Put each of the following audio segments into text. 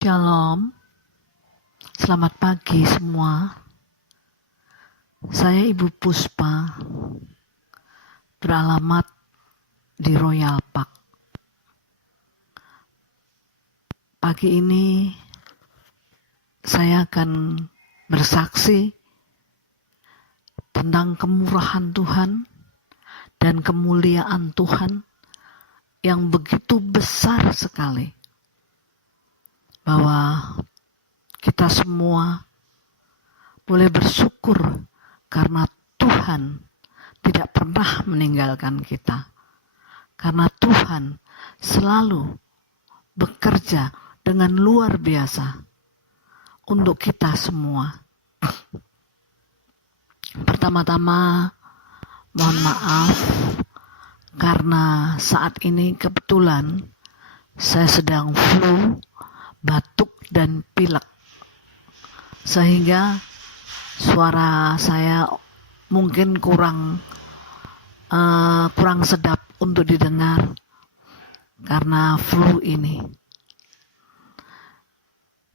Shalom, selamat pagi semua. Saya Ibu Puspa, beralamat di Royal Park. Pagi ini saya akan bersaksi tentang kemurahan Tuhan dan kemuliaan Tuhan yang begitu besar sekali. Bahwa kita semua boleh bersyukur karena Tuhan tidak pernah meninggalkan kita. Karena Tuhan selalu bekerja dengan luar biasa untuk kita semua. Pertama-tama mohon maaf karena saat ini kebetulan saya sedang flu, batuk dan pilek, sehingga suara saya mungkin kurang sedap untuk didengar karena flu ini.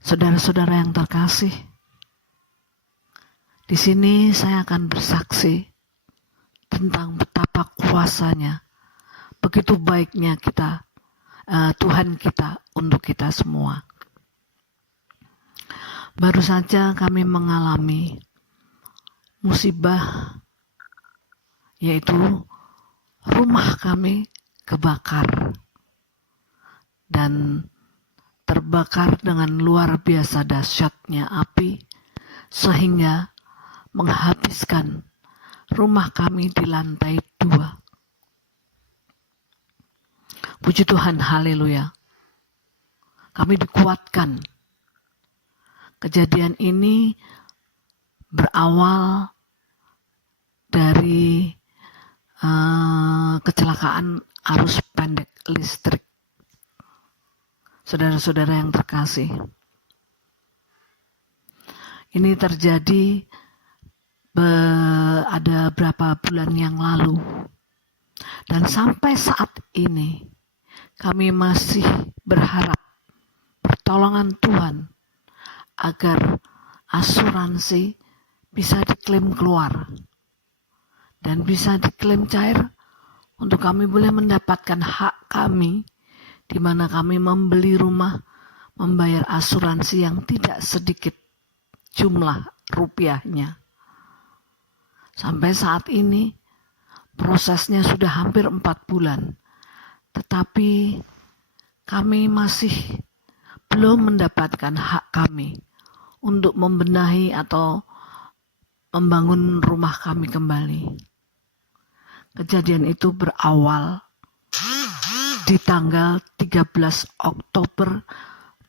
Saudara-saudara yang terkasih, di sini saya akan bersaksi tentang betapa kuasanya, begitu baiknya kita, Tuhan kita untuk kita semua. Baru saja kami mengalami musibah, yaitu rumah kami kebakar dan terbakar dengan luar biasa dahsyatnya api sehingga menghabiskan rumah kami di lantai 2. Puji Tuhan, haleluya. Kami dikuatkan. Kejadian ini berawal dari kecelakaan arus pendek listrik. Saudara-saudara yang terkasih, ini terjadi ada beberapa bulan yang lalu, dan sampai saat ini kami masih berharap pertolongan Tuhan agar asuransi bisa diklaim keluar dan bisa diklaim cair untuk kami boleh mendapatkan hak kami, di mana kami membeli rumah, membayar asuransi yang tidak sedikit jumlah rupiahnya. Sampai saat ini prosesnya sudah hampir 4 bulan, tetapi kami masih belum mendapatkan hak kami untuk membenahi atau membangun rumah kami kembali. Kejadian itu berawal di tanggal 13 Oktober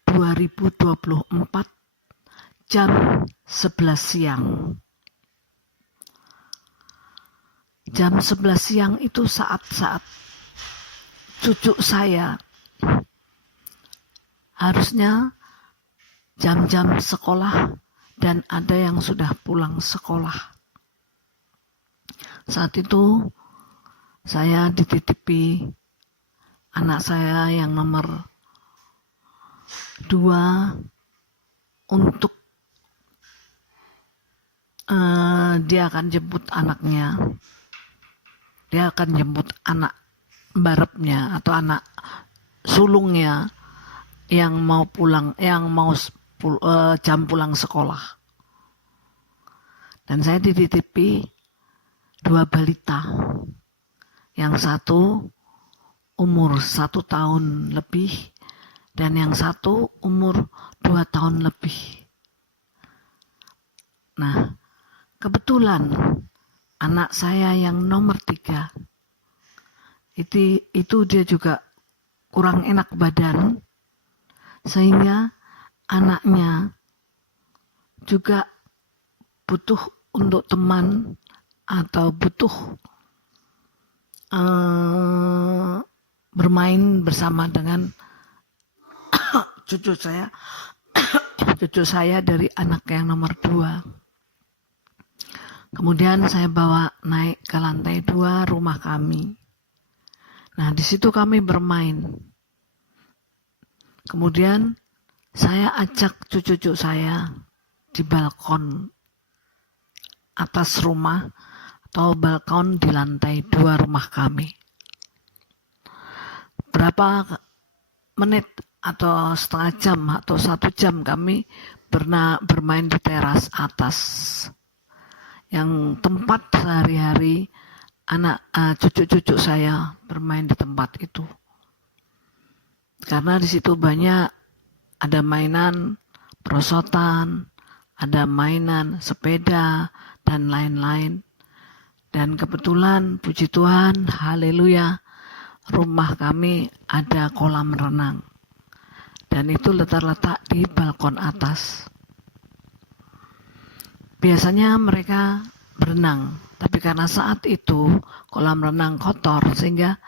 2024 jam 11 siang. Jam 11 siang itu saat-saat cucu saya harusnya jam-jam sekolah dan ada yang sudah pulang sekolah. Saat itu saya dititipi anak saya yang nomor 2 untuk dia akan jemput anaknya. Dia akan jemput anak barepnya atau anak sulungnya yang mau pulang, yang mau jam pulang sekolah. Dan saya dititipi 2 balita. Yang satu umur 1 tahun lebih dan yang satu umur 2 tahun lebih. Nah, kebetulan anak saya yang nomor 3 itu dia juga kurang enak badan, sehingga anaknya juga butuh untuk teman atau butuh bermain bersama dengan cucu saya dari anak yang nomor 2. Kemudian saya bawa naik ke lantai 2 rumah kami. Nah, di situ kami bermain. Kemudian saya ajak cucu-cucu saya di balkon atas rumah atau balkon di lantai 2 rumah kami. Berapa menit atau setengah jam atau 1 jam kami bermain di teras atas, yang tempat sehari-hari cucu-cucu saya bermain di tempat itu. Karena di situ banyak ada mainan perosotan, ada mainan sepeda dan lain-lain. Dan kebetulan puji Tuhan, haleluya, rumah kami ada kolam renang. Dan itu letak di balkon atas. Biasanya mereka berenang, tapi karena saat itu kolam renang kotor sehingga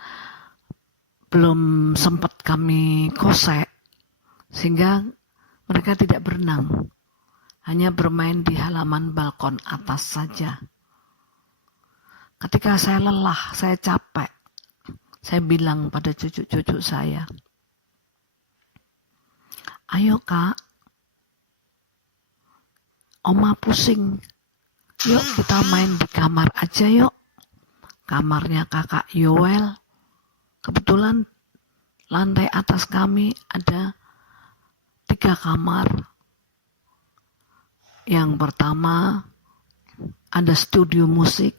belum sempat kami kosek, sehingga mereka tidak berenang, hanya bermain di halaman balkon atas saja. Ketika saya lelah, saya capek, saya bilang pada cucu-cucu saya, ayo kak, oma pusing, yuk kita main di kamar aja yuk. Kamarnya kakak Yoel, kebetulan lantai atas kami ada 3 kamar. Yang pertama ada studio musik.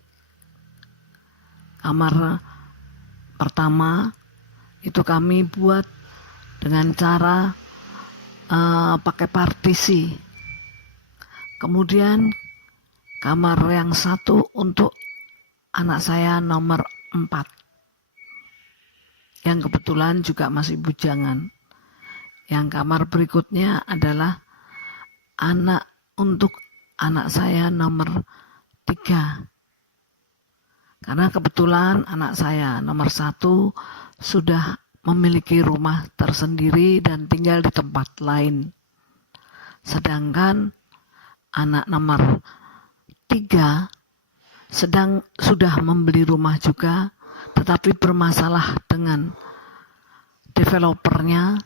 Kamar pertama itu kami buat dengan cara pakai partisi. Kemudian kamar yang satu untuk anak saya nomor 4, yang kebetulan juga masih bujangan. Yang kamar berikutnya adalah untuk anak saya nomor 3. Karena kebetulan anak saya nomor 1 sudah memiliki rumah tersendiri dan tinggal di tempat lain. Sedangkan anak nomor 3 sudah membeli rumah juga, tetapi bermasalah dengan developernya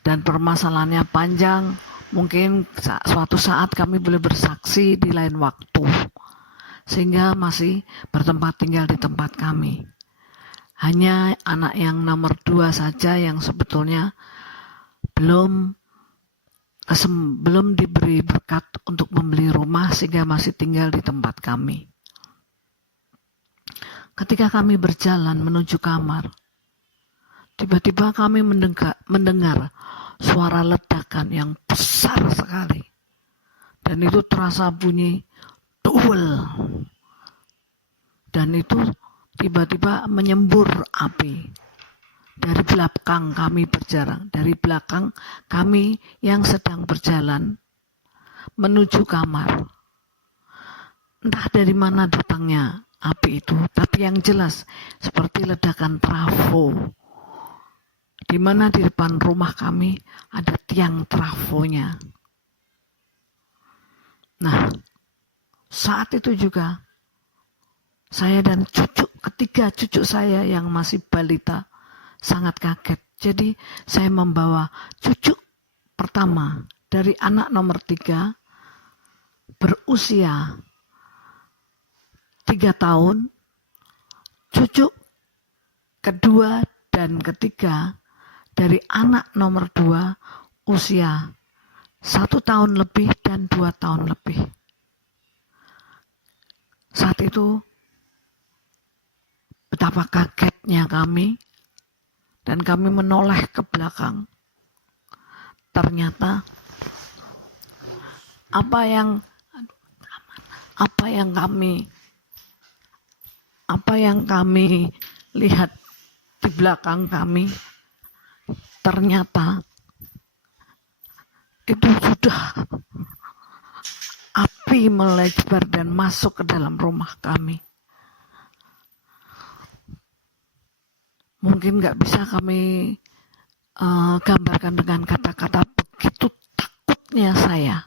dan permasalahannya panjang. Mungkin suatu saat kami boleh bersaksi di lain waktu, sehingga masih bertempat tinggal di tempat kami. Hanya anak yang nomor 2 saja yang sebetulnya belum diberi berkat untuk membeli rumah, sehingga masih tinggal di tempat kami. Ketika kami berjalan menuju kamar, tiba-tiba kami mendengar suara ledakan yang besar sekali. Dan itu terasa bunyi duel. Dan itu tiba-tiba menyembur api. Dari belakang kami berjalan, dari belakang kami yang sedang berjalan menuju kamar. Entah dari mana datangnya api itu, tapi yang jelas seperti ledakan trafo. Di mana di depan rumah kami ada tiang trafonya. Nah, saat itu juga saya dan ketiga cucu saya yang masih balita sangat kaget. Jadi saya membawa cucu pertama dari anak nomor 3 berusia 3 tahun, cucu kedua dan ketiga dari anak nomor 2 usia 1 tahun lebih dan 2 tahun lebih. Saat itu betapa kagetnya kami, dan kami menoleh ke belakang. Ternyata apa yang kami lihat di belakang kami, ternyata itu sudah api melebar dan masuk ke dalam rumah kami. Mungkin nggak bisa kami gambarkan dengan kata-kata. Begitu takutnya saya,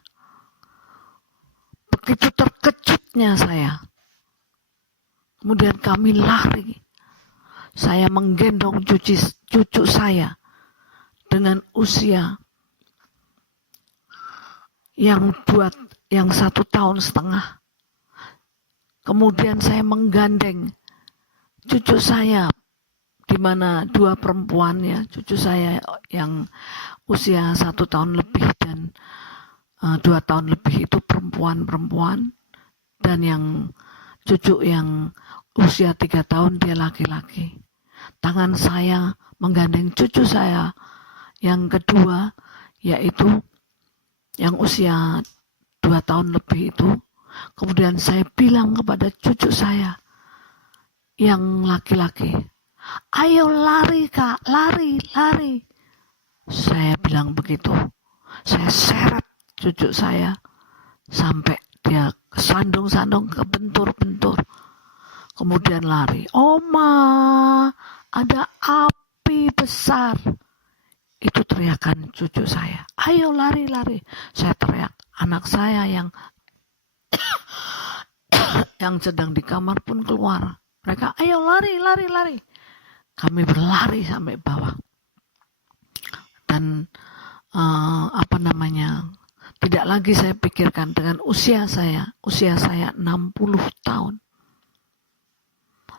begitu terkejutnya saya. Kemudian kami lari. Saya menggendong cucu saya dengan usia yang 1,5 tahun. Kemudian saya menggandeng cucu saya, di mana 2 perempuannya, cucu saya yang usia 1 tahun lebih dan 2 tahun lebih itu perempuan, dan yang cucu yang usia 3 tahun dia laki-laki. Tangan saya menggandeng cucu saya yang kedua, yaitu yang usia 2 tahun lebih itu. Kemudian saya bilang kepada cucu saya yang laki-laki, "Ayo lari kak, lari, lari." Saya bilang begitu. Saya seret cucu saya sampai dia kesandung-sandung, kebentur-bentur. Kemudian lari. "Oma, ada api besar." Itu teriakan cucu saya. "Ayo lari, lari." Saya teriak. Anak saya yang sedang di kamar pun keluar. Mereka, "Ayo lari, lari, lari." Kami berlari sampai bawah. Dan tidak lagi saya pikirkan dengan usia saya 60 tahun.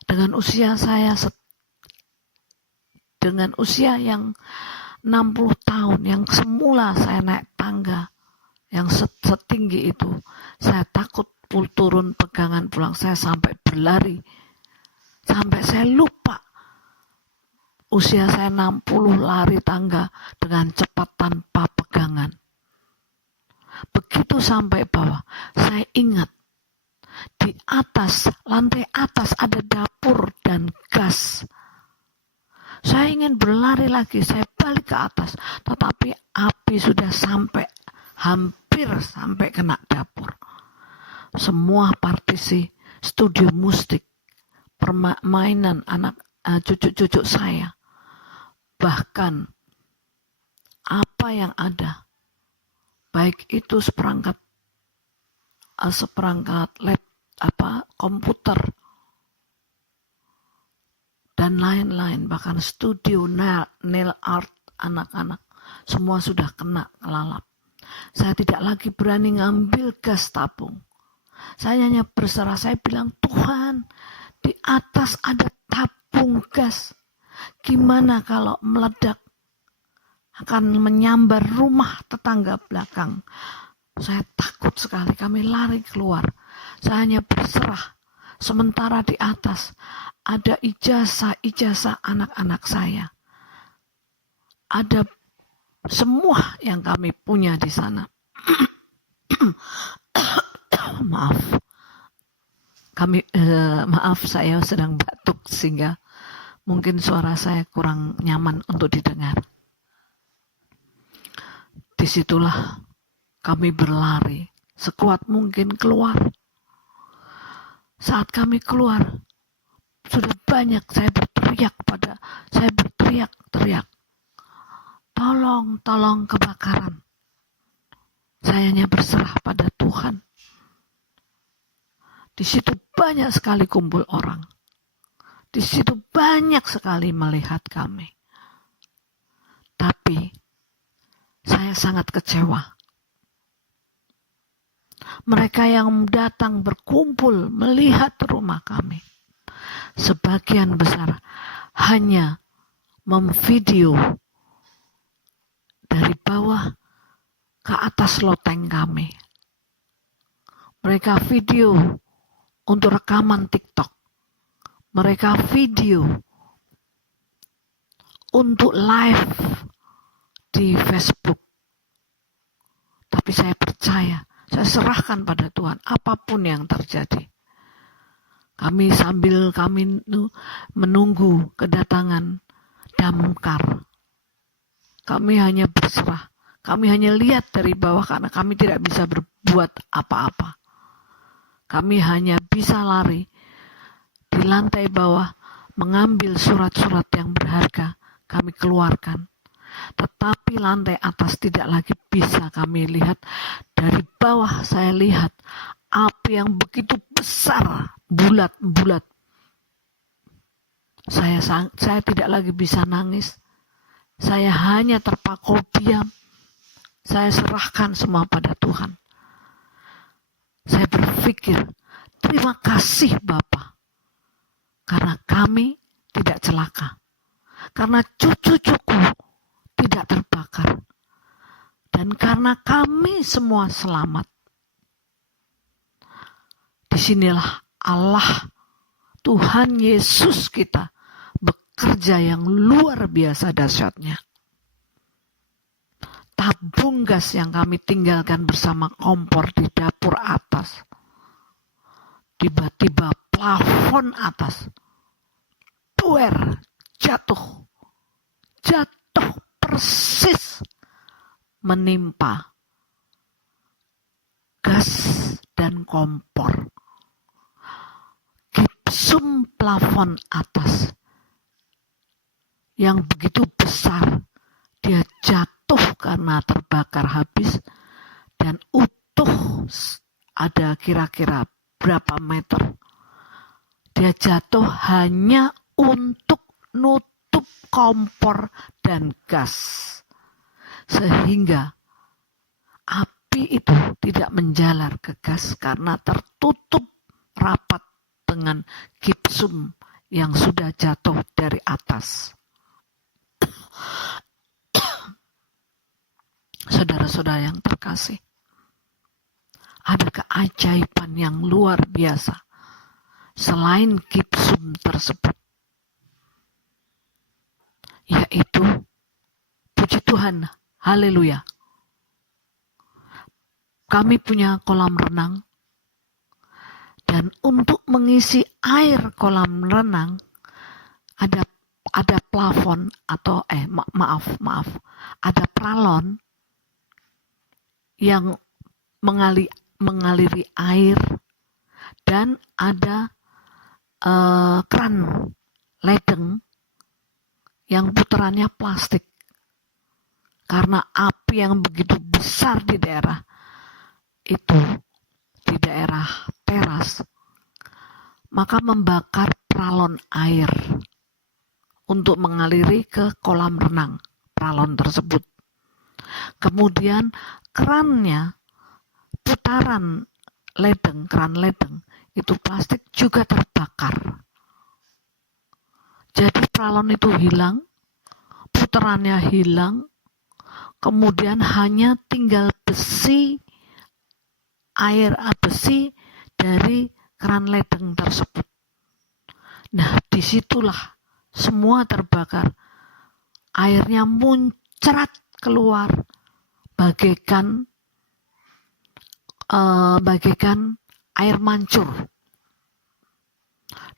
Dengan usia yang 60 tahun, yang semula saya naik tangga yang setinggi itu, saya takut turun pegangan pulang, saya sampai berlari, sampai saya lupa usia saya 60 lari tangga dengan cepat tanpa pegangan. Begitu sampai bawah, saya ingat di atas, lantai atas ada dapur dan gas. Saya ingin berlari lagi, saya balik ke atas, tetapi api sudah hampir sampai kena dapur. Semua partisi studio musik, permainan cucu-cucu saya, bahkan apa yang ada, baik itu seperangkat komputer dan lain-lain, bahkan studio nail art anak-anak, semua sudah kena lalap. Saya tidak lagi berani ngambil gas tabung. Saya hanya berserah, saya bilang, "Tuhan, di atas ada tabung gas. Gimana kalau meledak? Akan menyambar rumah tetangga belakang." Saya takut sekali, kami lari keluar. Saya hanya berserah. Sementara di atas ada ijazah anak-anak saya. Ada semua yang kami punya di sana. Maaf, saya sedang batuk sehingga mungkin suara saya kurang nyaman untuk didengar. Disitulah kami berlari sekuat mungkin keluar. Saat kami keluar, sudah banyak saya berteriak, "Tolong, tolong kebakaran." Saya hanya berserah pada Tuhan. Di situ banyak sekali kumpul orang. Di situ banyak sekali melihat kami. Tapi saya sangat kecewa. Mereka yang datang berkumpul melihat rumah kami, sebagian besar hanya memvideo dari bawah ke atas loteng kami. Mereka video untuk rekaman TikTok. Mereka video untuk live di Facebook. Tapi saya percaya, saya serahkan pada Tuhan apapun yang terjadi. Sambil kami menunggu kedatangan damkar, kami hanya berserah. Kami hanya lihat dari bawah karena kami tidak bisa berbuat apa-apa. Kami hanya bisa lari di lantai bawah, mengambil surat-surat yang berharga, kami keluarkan. Tetapi lantai atas tidak lagi bisa kami lihat. Dari bawah saya lihat api yang begitu besar, bulat-bulat. Saya tidak lagi bisa nangis. Saya hanya terpaku diam. saya serahkan semua pada Tuhan. Saya berpikir, terima kasih Bapa, karena kami tidak celaka, karena cucu-cucu tidak terbakar, dan karena kami semua selamat. Disinilah Allah, Tuhan Yesus kita, bekerja yang luar biasa dahsyatnya. Tabung gas yang kami tinggalkan bersama kompor di dapur atas, tiba-tiba plafon atas, duer, jatuh persis menimpa gas dan kompor. Gipsum plafon atas yang begitu besar, dia jatuh karena terbakar habis dan utuh, ada kira-kira berapa meter. Dia jatuh hanya untuk nutup kompor dan gas, sehingga api itu tidak menjalar ke gas karena tertutup rapat dengan gipsum yang sudah jatuh dari atas. Saudara-saudara yang terkasih, ada keajaiban yang luar biasa selain gipsum tersebut, yaitu, puji Tuhan, haleluya, kami punya kolam renang, dan untuk mengisi air kolam renang ada plafon atau ada pralon yang mengaliri air, dan ada keran ledeng yang putarannya plastik. Karena api yang begitu besar di daerah itu, di daerah teras, maka membakar pralon air untuk mengaliri ke kolam renang pralon tersebut. Kemudian kerannya, putaran ledeng, keran ledeng itu plastik juga terbakar. Jadi pralon itu hilang, putarannya hilang, kemudian hanya tinggal besi dari keran ledeng tersebut. Nah, disitulah semua terbakar. Airnya muncrat keluar bagaikan air mancur.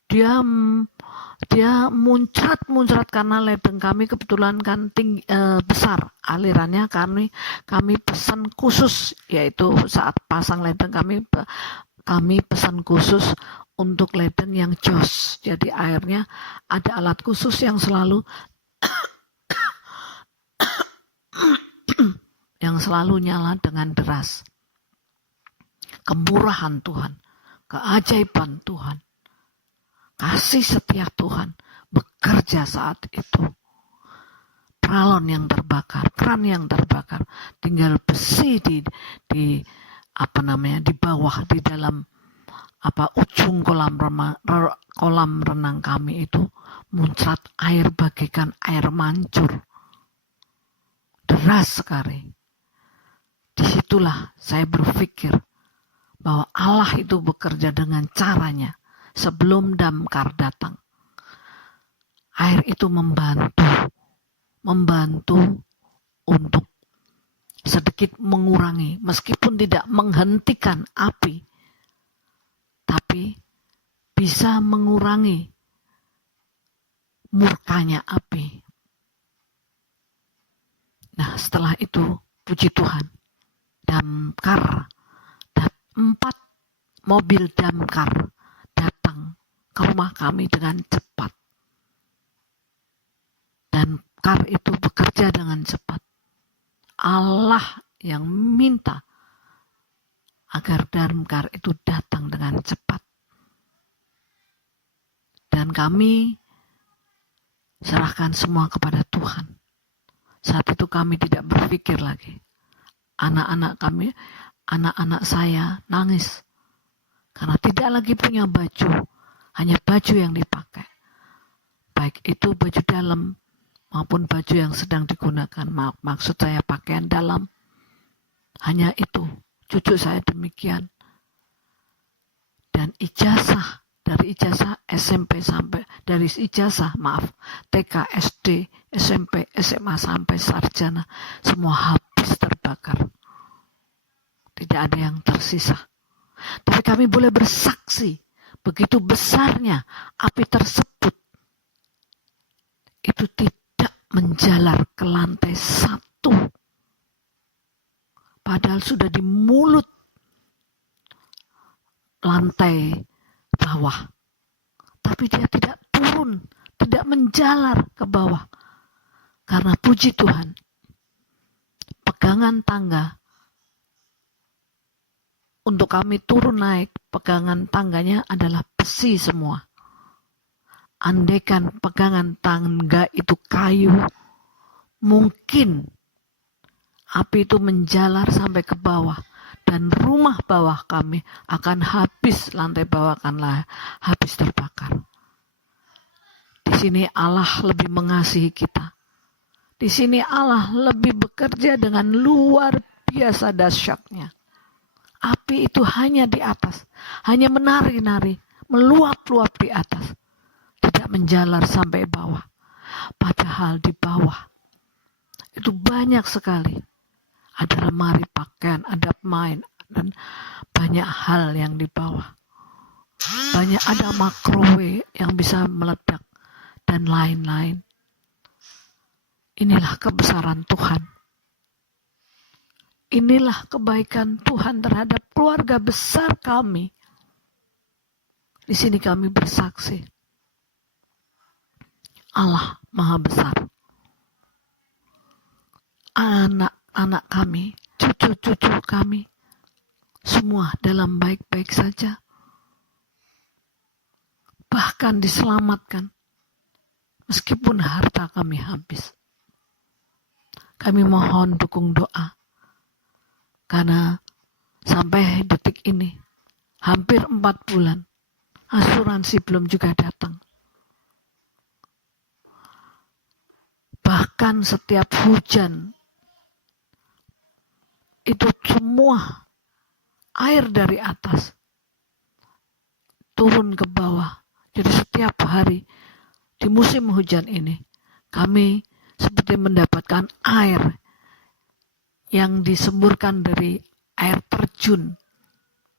Dia muncrat karena ledeng kami kebetulan kan besar alirannya, kami pesan khusus, yaitu saat pasang ledeng kami pesan khusus untuk ledeng yang jos. Jadi airnya ada alat khusus yang selalu nyala dengan deras. Kemurahan Tuhan, keajaiban Tuhan, kasih setia Tuhan bekerja saat itu. Pralon yang terbakar, keran yang terbakar, tinggal besi di bawah, di dalam ujung kolam renang kami itu muncrat air bagaikan air mancur. Deras sekali. Disitulah saya berpikir bahwa Allah itu bekerja dengan caranya. Sebelum damkar datang, air itu membantu untuk sedikit mengurangi, meskipun tidak menghentikan api, tapi bisa mengurangi murkanya api. Nah, setelah itu, puji Tuhan, damkar, 4 mobil damkar datang ke rumah kami dengan cepat. Dan damkar itu bekerja dengan cepat. Allah yang minta agar damkar itu datang dengan cepat. Dan kami serahkan semua kepada Tuhan. Saat itu kami tidak berpikir lagi. Anak-anak kami, anak-anak saya nangis karena tidak lagi punya baju, hanya baju yang dipakai. Baik itu baju dalam maupun baju yang sedang digunakan. Maksud saya pakaian dalam. Hanya itu. Cucu saya demikian. Dan ijazah, dari ijazah SMP sampai, dari ijazah TK, SD, SMP, SMA sampai sarjana, semua habis terbakar. Tidak ada yang tersisa. Tapi kami boleh bersaksi, begitu besarnya api tersebut, itu tidak menjalar ke lantai 1. Padahal sudah di mulut lantai bawah. Tapi dia tidak turun, tidak menjalar ke bawah. Karena puji Tuhan, pegangan tangga, untuk kami turun naik, pegangan tangganya adalah besi semua. Andaikan pegangan tangga itu kayu, mungkin api itu menjalar sampai ke bawah. Dan rumah bawah kami akan habis, lantai bawah akan habis terbakar. Di sini Allah lebih mengasihi kita. Di sini Allah lebih bekerja dengan luar biasa dahsyatnya. Api itu hanya di atas, hanya menari-nari, meluap-luap di atas. Tidak menjalar sampai bawah. Padahal di bawah itu banyak sekali. Ada lemari pakaian, ada pemain, dan banyak hal yang di bawah. Banyak ada microwave yang bisa meledak, dan lain-lain. Inilah kebesaran Tuhan. Inilah kebaikan Tuhan terhadap keluarga besar kami. Di sini kami bersaksi. Allah Maha Besar. Anak-anak kami, cucu-cucu kami, semua dalam baik-baik saja. Bahkan diselamatkan, meskipun harta kami habis. Kami mohon dukung doa, karena sampai detik ini, hampir 4 bulan, asuransi belum juga datang. Bahkan setiap hujan, itu semua air dari atas turun ke bawah. Jadi setiap hari di musim hujan ini kami seperti mendapatkan air yang disemburkan dari air terjun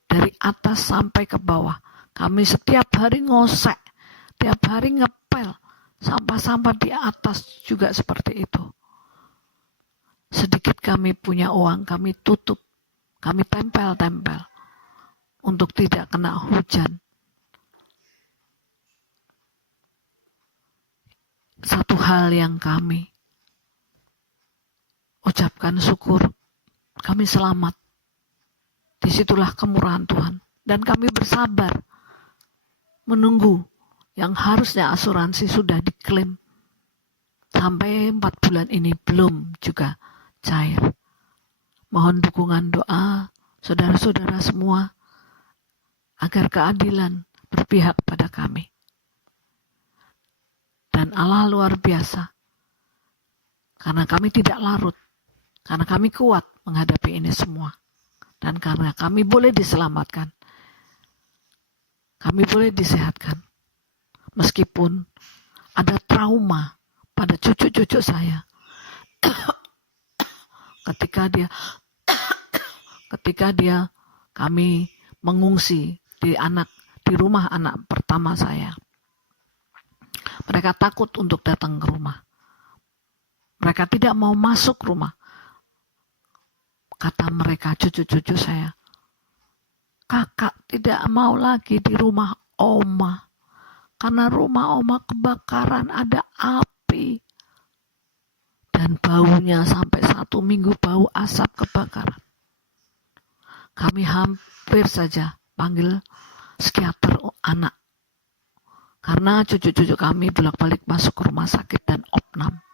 dari atas sampai ke bawah. Kami setiap hari ngosek, tiap hari ngepel sampah-sampah di atas juga seperti itu. Sedikit kami punya uang, kami tutup, kami tempel-tempel untuk tidak kena hujan. Satu hal yang kami ucapkan syukur, kami selamat. Disitulah kemurahan Tuhan. Dan kami bersabar menunggu yang harusnya asuransi sudah diklaim. Sampai 4 bulan ini belum juga cair. Mohon dukungan doa saudara-saudara semua agar keadilan berpihak pada kami. Dan Allah luar biasa. Karena kami tidak larut. Karena kami kuat menghadapi ini semua. Dan karena kami boleh diselamatkan. Kami boleh disehatkan. Meskipun ada trauma pada cucu-cucu saya. ketika dia kami mengungsi di rumah anak pertama saya. Mereka takut untuk datang ke rumah. Mereka tidak mau masuk rumah. Kata mereka, cucu-cucu saya, kakak tidak mau lagi di rumah oma. Karena rumah oma kebakaran, ada api. Dan baunya sampai 1 minggu bau asap kebakaran. Kami hampir saja panggil psikiater anak. Karena cucu-cucu kami bolak-balik masuk ke rumah sakit dan opnam.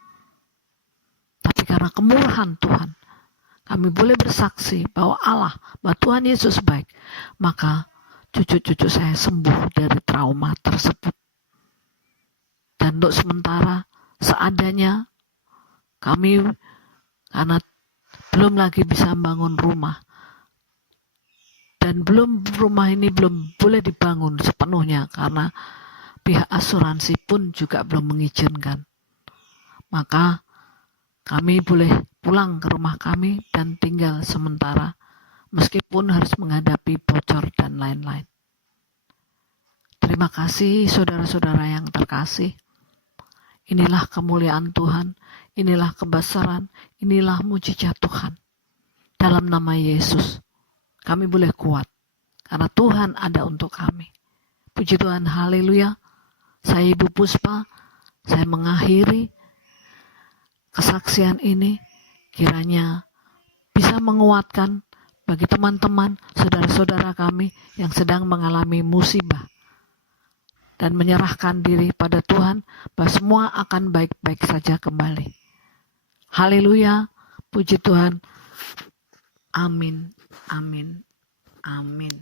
Tapi karena kemurahan Tuhan, kami boleh bersaksi bahwa Allah, bahwa Tuhan Yesus baik, maka cucu-cucu saya sembuh dari trauma tersebut. Dan untuk sementara seadanya kami, karena belum lagi bisa membangun rumah, dan rumah ini belum boleh dibangun sepenuhnya karena pihak asuransi pun juga belum mengizinkan. Maka kami boleh pulang ke rumah kami dan tinggal sementara, meskipun harus menghadapi bocor dan lain-lain. Terima kasih saudara-saudara yang terkasih. Inilah kemuliaan Tuhan, inilah kebesaran, inilah mujizat Tuhan. Dalam nama Yesus, kami boleh kuat, karena Tuhan ada untuk kami. Puji Tuhan, haleluya. Saya Ibu Puspa, saya mengakhiri kesaksian ini, kiranya bisa menguatkan bagi teman-teman, saudara-saudara kami yang sedang mengalami musibah, dan menyerahkan diri pada Tuhan bahwa semua akan baik-baik saja kembali. Haleluya, puji Tuhan. Amin, amin, amin.